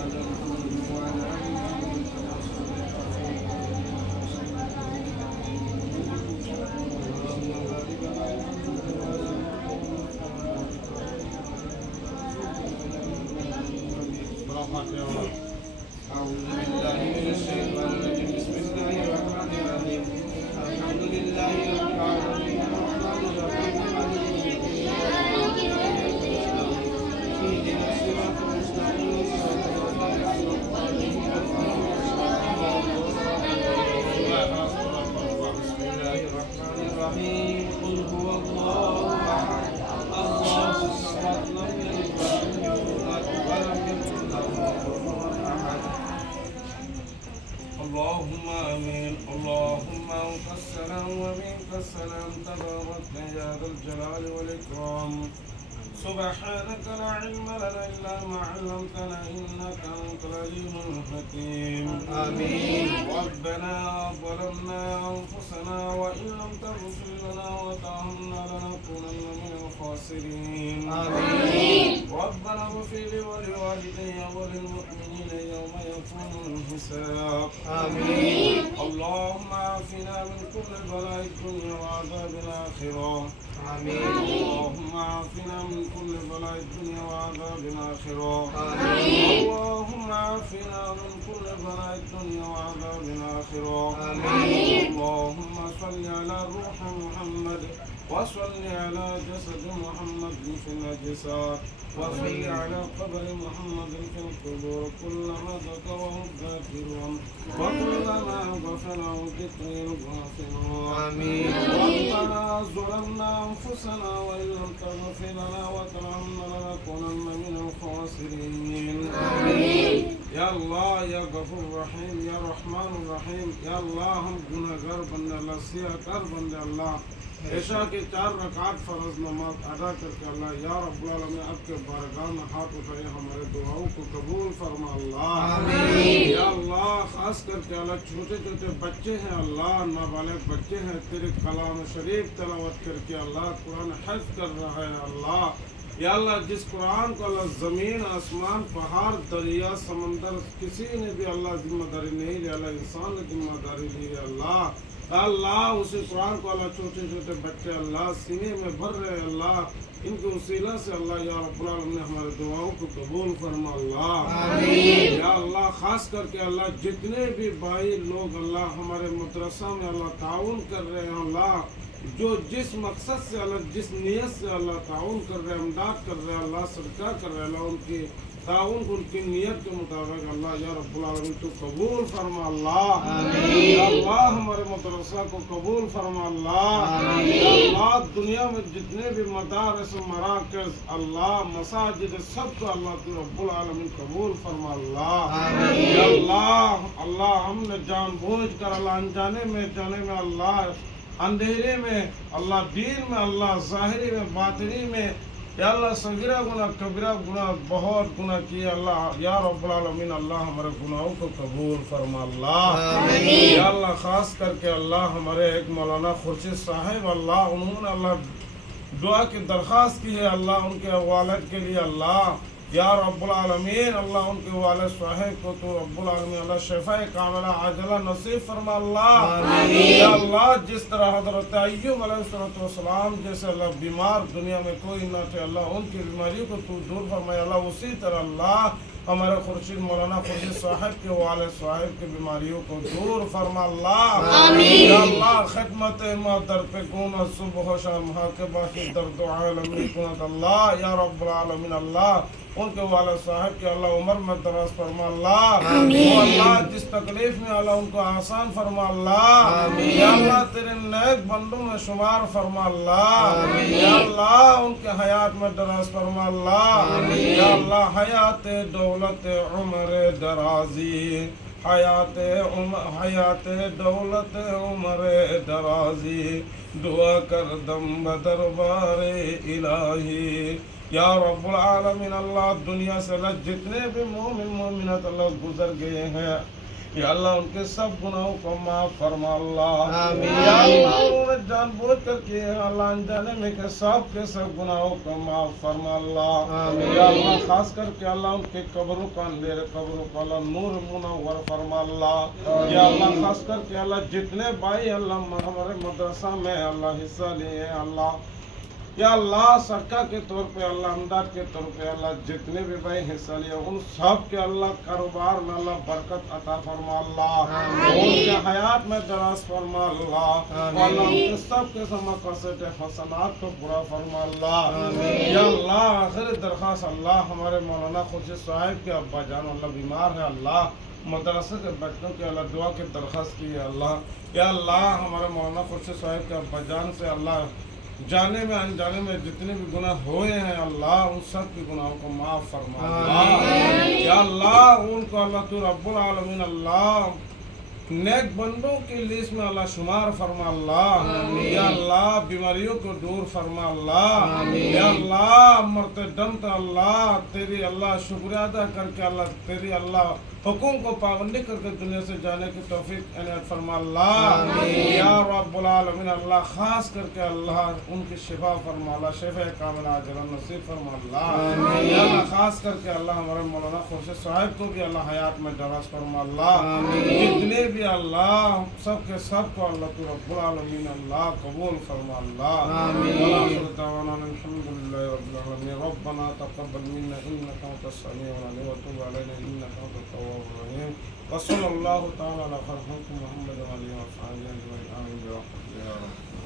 على محمد وعلى آل محمد كما صليت على إبراهيم اللهم بارك على محمد وعلى آل محمد كما باركت على إبراهيم أعوذ بالله من الشيطان الرجيم بسم الله الرحمن الرحيم الحمد لله رب العالمين الرحمن الرحيم مالك يوم الدين اهدنا الصراط المستقيم صراط الذين أنعمت عليهم غير المغضوب عليهم. بسم الله الرحمن الرحيم قل هو الله أحد الله الصمد لم يلد ولم يولد ولم يكن له كفوا أحد. اللهم آمين. اللهم أنت السلام ومنك السلام تبارك يا ذا الجلال والإكرام. سبحانك لا علم لنا إلا ما علمتنا إنك أنت العليم الحكيم. آمين. ربنا ظلمنا أنفسنا وإن لم تغفر لنا وترحمنا لنكونن من الخاسرين. آمين. ربنا اغفر لي ولوالدي وللمؤمنين يوم يقوم الحساب. آمين. اللهم عافنا من كل بلاء الدنيا وعذاب الآخرة. آمين. اللهم عافنا من كل بلاء الدنيا وعذاب الآخرة. آمين. اللهم عافنا من كل بلاء الدنيا وعذاب الآخرة. آمين. اللهم صل على روح محمد وصل على جسد محمد في الأجساد وصل على قبر محمد في القبور كلما ذكره الذاكرون وكلما غفله ذكر الغافلون. آمين. ربنا ظلمنا أنفسنا وإن لم تغفر لنا وترحمنا لنكونن من الخاسرين. آمين. یا اللہ یا غفور رحیم یا رحمان الرحیم یا اللہ ہم گناہگار بندے اللہ سیاہ کار بندے اللہ عشاء کے 4 رکعت فرض نماز ادا کر کے اللہ یا رب العالمین آپ کے بارگاہ میں ہاتھ اٹھائے ہمارے دعاؤں کو قبول فرما اللہ. آمین. یا اللہ خاص کر کے اللہ چھوٹے چھوٹے بچے ہیں اللہ نابالغ بچے ہیں تیرے کلام شریف تلاوت کر کے اللہ قرآن حفظ کر رہا ہے اللہ. یا اللہ جس قرآن کو اللہ زمین آسمان پہاڑ دریا سمندر کسی نے بھی اللہ ذمہ داری نہیں لیا اللہ انسان نے ذمہ داری لی ہے اللہ. اللہ اسی قرآن کو اللہ چھوٹے چھوٹے بچے اللہ سینے میں بھر رہے اللہ ان کے وسیلہ سے اللہ یا رب العالمین نے ہمارے دعاؤں کو قبول فرما اللہ. آمین. یا اللہ خاص کر کے اللہ جتنے بھی بھائی لوگ اللہ ہمارے مدرسہ میں اللہ تعاون کر رہے ہیں اللہ جو جس مقصد سے اللہ جس نیت سے اللہ تعاون کر رہے ہیں امداد کر رہے ہیں اللہ صدقہ کر رہے ہیں اللہ ان کی تعاون کو ان کی نیت کے مطابق اللہ یا رب العالمین تو قبول فرما اللہ. آمین. یا اللہ ہمارے مدرسہ کو قبول فرما اللہ. آمین. یا اللہ دنیا میں جتنے بھی مدارس مراکز اللہ مساجد سب کو اللہ تو رب العالمین قبول فرما اللہ. آمین. یا اللہ ہم نے جان بوجھ کر اللہ انجانے میں جانے میں اللہ اندھیرے میں اللہ دین میں اللہ ظاہری میں باطنی میں یا اللہ صغیرہ گناہ کبیرہ گناہ بہت گناہ کیے اللہ یا رب العالمین اللہ ہمارے گناہوں کو قبول فرما اللہ. آمین. یا اللہ خاص کر کے اللہ ہمارے ایک مولانا خورشید صاحب اللہ انہوں نے اللہ دعا کی درخواست کی ہے اللہ ان کے والد کے لیے اللہ یا رب العالمین اللہ ان کے والد صاحب کو تو رب العالمین اللہ شفاء کاملہ عاجلہ نصیب فرما اللہ. آمین. یا اللہ جس طرح حضرت ایوب علیہ السلام جیسے اللہ بیمار دنیا میں کوئی نہ تھے اللہ ان کی بیماری کو تو دور فرمائے اللہ اسی طرح اللہ ہمارے خورشید مولانا خورشید صاحب کے والد صاحب کی بیماریوں کو دور فرما اللہ. آمین. یا اللہ خدمت ما در پہ کون صبح و شام کے باقی درد و عالمی کنت اللہ یا رب العالمین اللہ ان کے والد صاحب کے اللہ عمر میں دراز فرما اللہ. آمین. اللہ جس تکلیف میں اللہ ان کو آسان فرما اللہ. آمین. یا اللہ تیرے نیک بندوں میں شمار فرما اللہ. آمین. یا اللہ ان کے حیات میں دراز فرما اللہ. آمین. یا اللہ حیات دولت عمر درازی حیات دولت عمر درازی دعا کر دم بدربار الہی یا رب العالمین اللہ دنیا سے اللہ جتنے بھی مومن مومنات اللہ گزر گئے ہیں یا اللہ ان کے سب گناہوں کو معاف فرما اللہ آمین۔ یا اللہ انہوں نے جان بوجھ کر کیے اللہ انجانے میں کے سب گناہوں کو معاف فرما اللہ آمین۔ یا اللہ خاص کر کے اللہ ان کے قبروں کا اندھیرے قبروں کو اللہ نور منور فرما اللہ یا اللہ خاص کر کے اللہ جتنے بھائی اللہ ہمارے مدرسہ میں اللہ حصہ لیے اللہ یا اللہ صدقہ کے طور پہ اللہ امداد کے طور پہ اللہ جتنے بھی بھائی حصہ لیا ان سب کے اللہ کاروبار میں اللہ برکت عطا فرما اللہ ان کے حیات میں دراز فرما اللہ اللہ ان کے سب کے مقاصد حسنات کو پورا فرما اللہ یا اللہ آخر درخواست اللہ ہمارے مولانا خورشید صاحب کے ابا جان اللہ بیمار ہے اللہ مدرسے کے بچوں کے اللہ دعا کی درخواست کی ہے اللہ یا اللہ ہمارے مولانا خورشید صاحب کے ابا جان سے اللہ جانے میں انجانے میں جتنے بھی گناہ ہوئے ہیں اللہ ان سب کی گناہوں کو معاف فرما اللہ یا اللہ ان کو اللہ تو رب العالمین اللہ نیک بندوں کی لیسٹ میں اللہ شمار فرما اللہ یا اللہ بیماریوں کو دور فرما اللہ یا اللہ مرتے دم تو اللہ تیری اللہ شکریہ ادا کر کے اللہ تیری اللہ حکم کو پابندی کر کے دنیا سے جانے کی توفیق عنایت فرما اللہ یا رب العالمین اللہ خاص کر کے اللہ ان کی شفا فرما اللہ شفا کاملہ عاجلہ نصیب فرما اللہ یا اللہ خاص کر کے اللہ ہمارے مولانا خورشید صاحب کو بھی اللہ حیات میں دراز فرما اللہ جتنے بھی اللہ سب کے سب کو اللہ تو رب العالمین اللہ قبول فرما اللہ وآخر دعوانا الحمدللہ رب العالمین ربنا تقبل منا انك انت السميع العليم وتب علينا انك انت التواب الرحيم وصلى الله تعالى على خير خلق محمد وعلى اله وصحبه اجمعين آمين برحمتك يا رب